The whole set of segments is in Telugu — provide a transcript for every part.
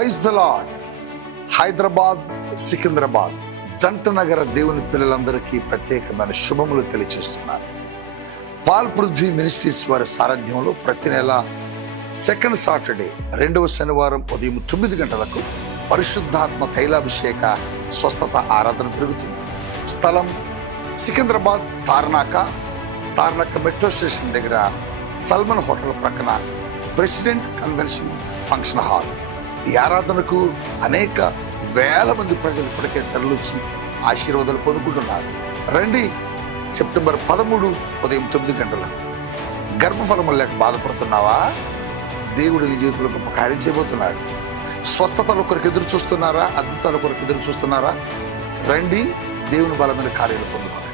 praise the Lord Hyderabad Secunderabad జంట నగర దేవుని పిల్లలందరికీ ప్రత్యేకమైన శుభములు తెలియచేస్తున్నారు పాల్ పృథ్వీ మినిస్ట్రీస్ వారి సారథ్యంలో ప్రతి నెల సెకండ్ సాటర్డే రెండవ శనివారం ఉదయం తొమ్మిది గంటలకు పరిశుద్ధాత్మ తైలాభిషేక స్వస్థత ఆరాధన జరుగుతుంది స్థలం సికింద్రాబాద్ తార్నాక తార్నాక మెట్రో స్టేషన్ దగ్గర సల్మన్ హోటల్ ప్రక్కన ప్రెసిడెంట్ కన్వెన్షన్ ఫంక్షన్ హాల్ ఈ ఆరాధనకు అనేక వేల మంది ప్రజలు ఇప్పటికే తరలిచ్చి ఆశీర్వాదాలు పొందుకుంటున్నారు రండి సెప్టెంబర్ పదమూడు ఉదయం తొమ్మిది గంటల గర్భఫలము లేక బాధపడుతున్నావా దేవుడు నీ జీవితంలో గొప్ప కార్యం చేయబోతున్నాడు స్వస్థతలు ఒకరికి ఎదురు చూస్తున్నారా అద్భుతాలు ఒకరికి ఎదురు చూస్తున్నారా రండి దేవుని బలమైన కార్యాలు పొందుకున్నారు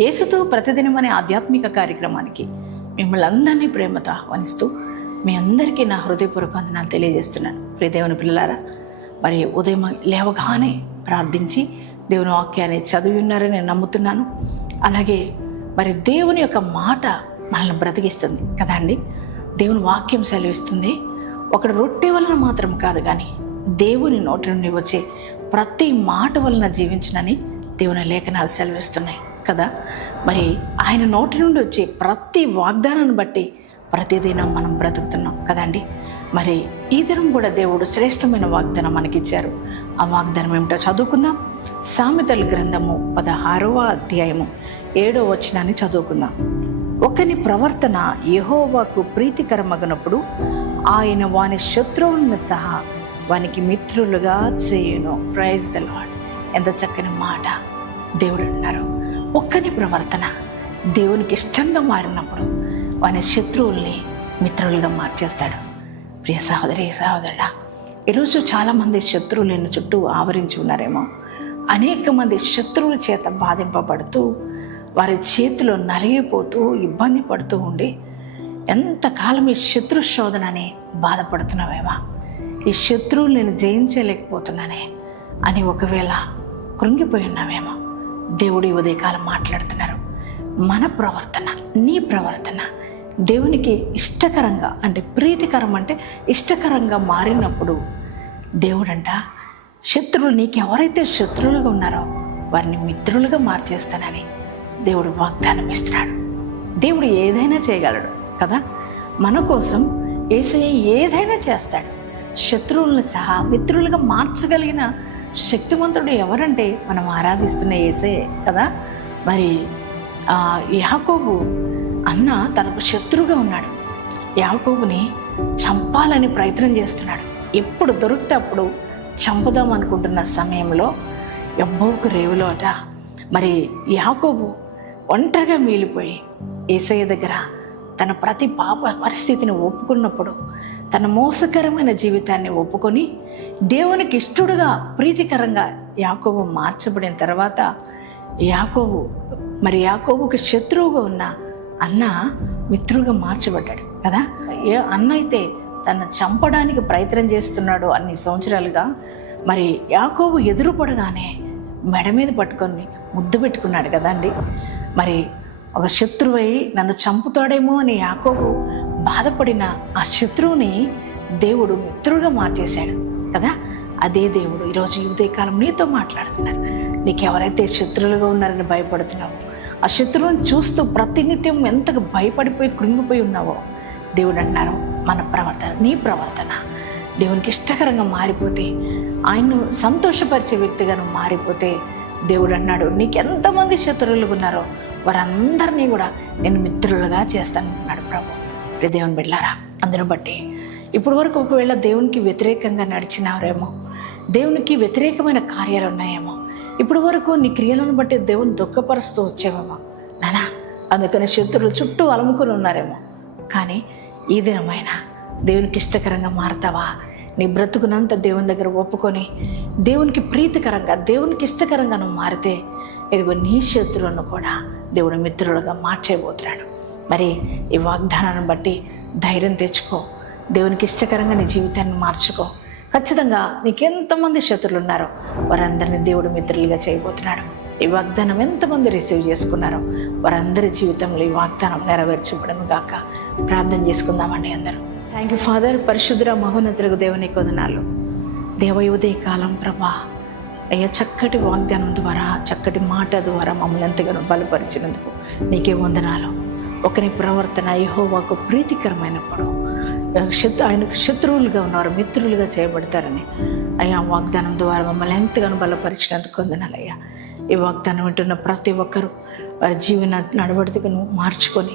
యేసుతో ప్రతిదినం అనే ఆధ్యాత్మిక కార్యక్రమానికి మిమ్మల్ని అందరినీ ప్రేమతో ఆహ్వానిస్తూ మీ అందరికీ నా హృదయపూర్వక వందనాలు తెలియజేస్తున్నాను ప్రియదేవుని పిల్లలారా మరి ఉదయం లేవగానే ప్రార్థించి దేవుని వాక్యాన్ని చదివి ఉన్నారని నేను నమ్ముతున్నాను అలాగే మరి దేవుని యొక్క మాట మనల్ని బ్రతికిస్తుంది కదా అండి దేవుని వాక్యం సెలవిస్తుంది ఒకడు రొట్టె వలన మాత్రం కాదు కానీ దేవుని నోటి నుండి వచ్చే ప్రతి మాట వలన జీవించునని దేవుని లేఖనాలు సెలవిస్తున్నాయి కదా మరి ఆయన నోటి నుండి వచ్చే ప్రతి వాగ్దానాన్ని బట్టి ప్రతిదినం మనం బ్రతుకుతున్నాం కదండి మరి ఈ దినం కూడా దేవుడు శ్రేష్టమైన వాగ్దానం మనకిచ్చారు ఆ వాగ్దానం ఏమిటో చదువుకుందాం సామెతల గ్రంథము పదహారవ అధ్యాయము ఏడో వచనాన్ని చదువుకుందాం ఒకని ప్రవర్తన యహోవాకు ప్రీతికరమగినప్పుడు ఆయన వాని శత్రువులను సహా వానికి మిత్రులుగా చేయను ప్రైజ్ ద ఎంత చక్కని మాట దేవుడు అంటున్నారు ఒక్కని ప్రవర్తన దేవునికి ఇష్టంగా మారినప్పుడు వాని శత్రువుల్ని మిత్రులుగా మార్చేస్తాడు ప్రియ సహోదరి సహోదరుడ ఈరోజు చాలామంది శత్రువులు నిన్ను చుట్టూ ఆవరించి ఉన్నారేమో అనేక మంది శత్రువుల చేత బాధింపబడుతూ వారి చేతిలో నలిగిపోతూ ఇబ్బంది పడుతూ ఉండి ఎంతకాలం ఈ శత్రు శోధనని బాధపడుతున్నావేమా ఈ శత్రువులు నేను జయించలేకపోతున్నానే అని ఒకవేళ కృంగిపోయి ఉన్నావేమో దేవుడు ఈ ఉదయకాలం మాట్లాడుతున్నారు మన ప్రవర్తన నీ ప్రవర్తన దేవునికి ఇష్టకరంగా అంటే ప్రీతికరం అంటే ఇష్టకరంగా మారినప్పుడు దేవుడంట శత్రువులు నీకు ఎవరైతే శత్రువులుగా ఉన్నారో వారిని మిత్రులుగా మార్చేస్తానని దేవుడు వాగ్దానం ఇస్తున్నాడు దేవుడు ఏదైనా చేయగలడు కదా మన కోసం ఏసయ్య ఏదైనా చేస్తాడు శత్రువులను సహా మిత్రులుగా మార్చగలిగిన శక్తివంతుడు ఎవరంటే మనం ఆరాధిస్తున్న ఏసే కదా మరి యాకోబు అన్న తనకు శత్రువుగా ఉన్నాడు యాకోబుని చంపాలని ప్రయత్నం చేస్తున్నాడు ఎప్పుడు దొరికితే అప్పుడు చంపుదాం అనుకుంటున్న సమయంలో ఎబ్బోకు రేవులోట మరి యాకోబు ఒంటరిగా మిగిలిపోయి ఏసయ్య దగ్గర తన ప్రతి పాప పరిస్థితిని ఒప్పుకున్నప్పుడు తన మోసకరమైన జీవితాన్ని ఒప్పుకొని దేవునికి ఇష్టడుగా ప్రీతికరంగా యాకోబు మార్చబడిన తర్వాత యాకోబు మరి యాకోబుకి శత్రువుగా ఉన్న అన్న మిత్రుడుగా మార్చబడ్డాడు కదా ఏ అన్న అయితే తను చంపడానికి ప్రయత్నం చేస్తున్నాడు అన్ని సంవత్సరాలుగా మరి యాకోబు ఎదురుపడగానే మెడ మీద పట్టుకొని ముద్దు పెట్టుకున్నాడు కదండి మరి ఒక శత్రువై నన్ను చంపుతాడేమో అని యాకోబు బాధపడిన ఆ శత్రువుని దేవుడు మిత్రుడుగా మార్చేశాడు కదా అదే దేవుడు ఈరోజు ఈ కాలం నీతో మాట్లాడుతున్నారు నీకు ఎవరైతే శత్రువులుగా ఉన్నారని భయపడుతున్నావు ఆ శత్రువుని చూస్తూ ప్రతినిత్యం ఎంతగా భయపడిపోయి కృంగిపోయి ఉన్నావో దేవుడు అన్నారు మన ప్రవర్తన నీ ప్రవర్తన దేవునికి ఇష్టకరంగా మారిపోతే ఆయన్ను సంతోషపరిచే వ్యక్తిగా మారిపోతే దేవుడు అన్నాడు నీకు ఎంతమంది శత్రువులు ఉన్నారో వారందరినీ కూడా నేను మిత్రులుగా చేస్తాను అన్నాడు ప్రభు దేవుని బిడ్డారా అందును బట్టి ఇప్పుడు వరకు ఒకవేళ దేవునికి వ్యతిరేకంగా నడిచినారేమో దేవునికి వ్యతిరేకమైన కార్యాలు ఉన్నాయేమో ఇప్పటి వరకు నీ క్రియలను బట్టి దేవుని దుఃఖపరుస్తూ వచ్చేవేమో నానా అందుకని శత్రులు చుట్టూ అలముకుని ఉన్నారేమో కానీ ఈ దినమైన దేవునికి ఇష్టకరంగా మారతావా నీ బ్రతుకునంత దేవుని దగ్గర ఒప్పుకొని దేవునికి ప్రీతికరంగా దేవునికి ఇష్టకరంగా నువ్వు మారితే ఇదిగో నీ శత్రువులను కూడా దేవుని మిత్రులుగా మార్చేయబోతున్నాడు మరి ఈ వాగ్దానాన్ని బట్టి ధైర్యం తెచ్చుకో దేవునికి ఇష్టకరంగా నీ జీవితాన్ని మార్చుకో ఖచ్చితంగా నీకెంతమంది శత్రులు ఉన్నారో వారందరినీ దేవుడు మిత్రులుగా చేయబోతున్నాడు ఈ వాగ్దానం ఎంతమంది రిసీవ్ చేసుకున్నారో వారందరి జీవితంలో ఈ వాగ్దానం నెరవేర్చబడము గాక ప్రార్థన చేసుకుందామండి అందరూ థ్యాంక్ యూ ఫాదర్ పరిశుద్ధ మహోన్నతులకు దేవుని కొదనాలు దేవయోదయ కాలం ప్రభా అయ్యా చక్కటి వాగ్దానం ద్వారా చక్కటి మాట ద్వారా మమ్మల్ని ఎంతగానో బలపరిచినందుకు నీకే వందనాలు ఒకరి ప్రవర్తన ఒక ప్రీతికరమైనప్పుడు శత్రు ఆయనకు శత్రువులుగా ఉన్నారు మిత్రులుగా చేయబడతారని అయ్యా వాగ్దానం ద్వారా మమ్మల్ని ఎంతగానో బలపరిచినందుకు వందనాలయ్యా ఈ వాగ్దానం వింటున్న ప్రతి ఒక్కరూ వారి జీవన నడవడికను మార్చుకొని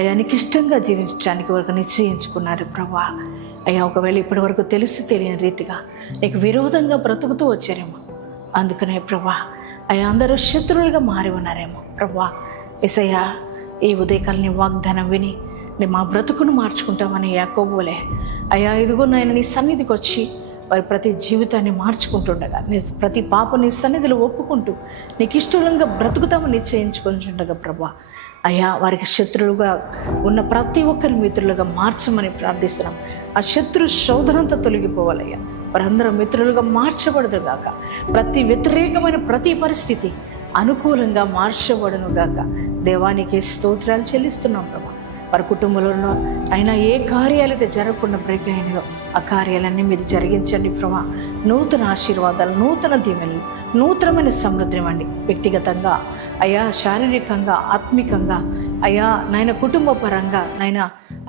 అయానికి ఇష్టంగా జీవించడానికి వరకు నిశ్చయించుకున్నారు ప్రభా అయ్యా ఒకవేళ ఇప్పటి వరకు తెలిసి తెలియని రీతిగా నీకు విరోధంగా బ్రతుకుతూ వచ్చారేమో అందుకనే ప్రభా అయ్యా అందరూ శత్రువులుగా మారి ఉన్నారేమో ప్రభా ఎసయ్యా ఈ ఉదయకాలని వాగ్దానం విని నేను మా బ్రతుకును మార్చుకుంటామని యాకోబోలే అయ్యా ఇదిగో నాయన నీ సన్నిధికి వచ్చి వారి ప్రతి జీవితాన్ని మార్చుకుంటుండగా నీ ప్రతి పాప నీ సన్నిధిలో ఒప్పుకుంటూ నీకు ఇష్టంగా బ్రతుకుతామని ఉండగా ప్రభా అయ్యా వారికి శత్రులుగా ఉన్న ప్రతి ఒక్కరి మిత్రులుగా మార్చమని ప్రార్థిస్తున్నాం ఆ శత్రు శోధనంతా తొలగిపోవాలయ్యా వారందరూ మిత్రులుగా మార్చబడదు గాక ప్రతి వ్యతిరేకమైన ప్రతి పరిస్థితి అనుకూలంగా మార్చబడను గాక దేవానికి స్తోత్రాలు చెల్లిస్తున్నాం ప్రభా వారి కుటుంబంలోనో అయినా ఏ కార్యాలైతే జరగకుండా బ్రేక్ అయినాయో ఆ కార్యాలన్నీ మీరు జరిగించండి ప్రభా నూతన ఆశీర్వాదాలు నూతన దీవెనలు నూతనమైన సమృద్ధిని ఇవ్వండి వ్యక్తిగతంగా అయా శారీరకంగా ఆత్మికంగా అయా నాయన కుటుంబ పరంగా నాయన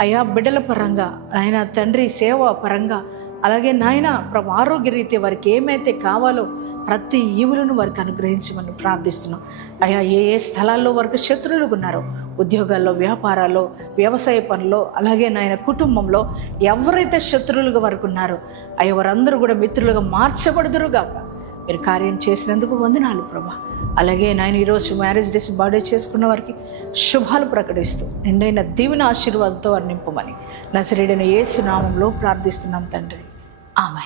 అయా బిడ్డల పరంగా నాయన తండ్రి సేవ పరంగా అలాగే నాయన ప్రభు ఆరోగ్య రీతి వారికి ఏమైతే కావాలో ప్రతి ఈవులను వారికి అనుగ్రహించమని ప్రార్థిస్తున్నాం అయా ఏ ఏ స్థలాల్లో వారికి శత్రువులు ఉన్నారో ఉద్యోగాల్లో వ్యాపారాల్లో వ్యవసాయ పనుల్లో అలాగే నాయన కుటుంబంలో ఎవరైతే శత్రువులుగా వరకు ఉన్నారో ఎవరందరూ కూడా మిత్రులుగా మార్చబడుదురుగాక మీరు కార్యం చేసినందుకు వందనాలు ప్రభా అలాగే నాయన ఈరోజు మ్యారేజ్ డేస్ బర్త్డే చేసుకున్న వారికి శుభాలు ప్రకటిస్తూ నిండైన దీవెన ఆశీర్వాదంతో వర్ణింపమని శరీడైన ఏసునామంలో ప్రార్థిస్తున్నాం తండ్రి ఆమె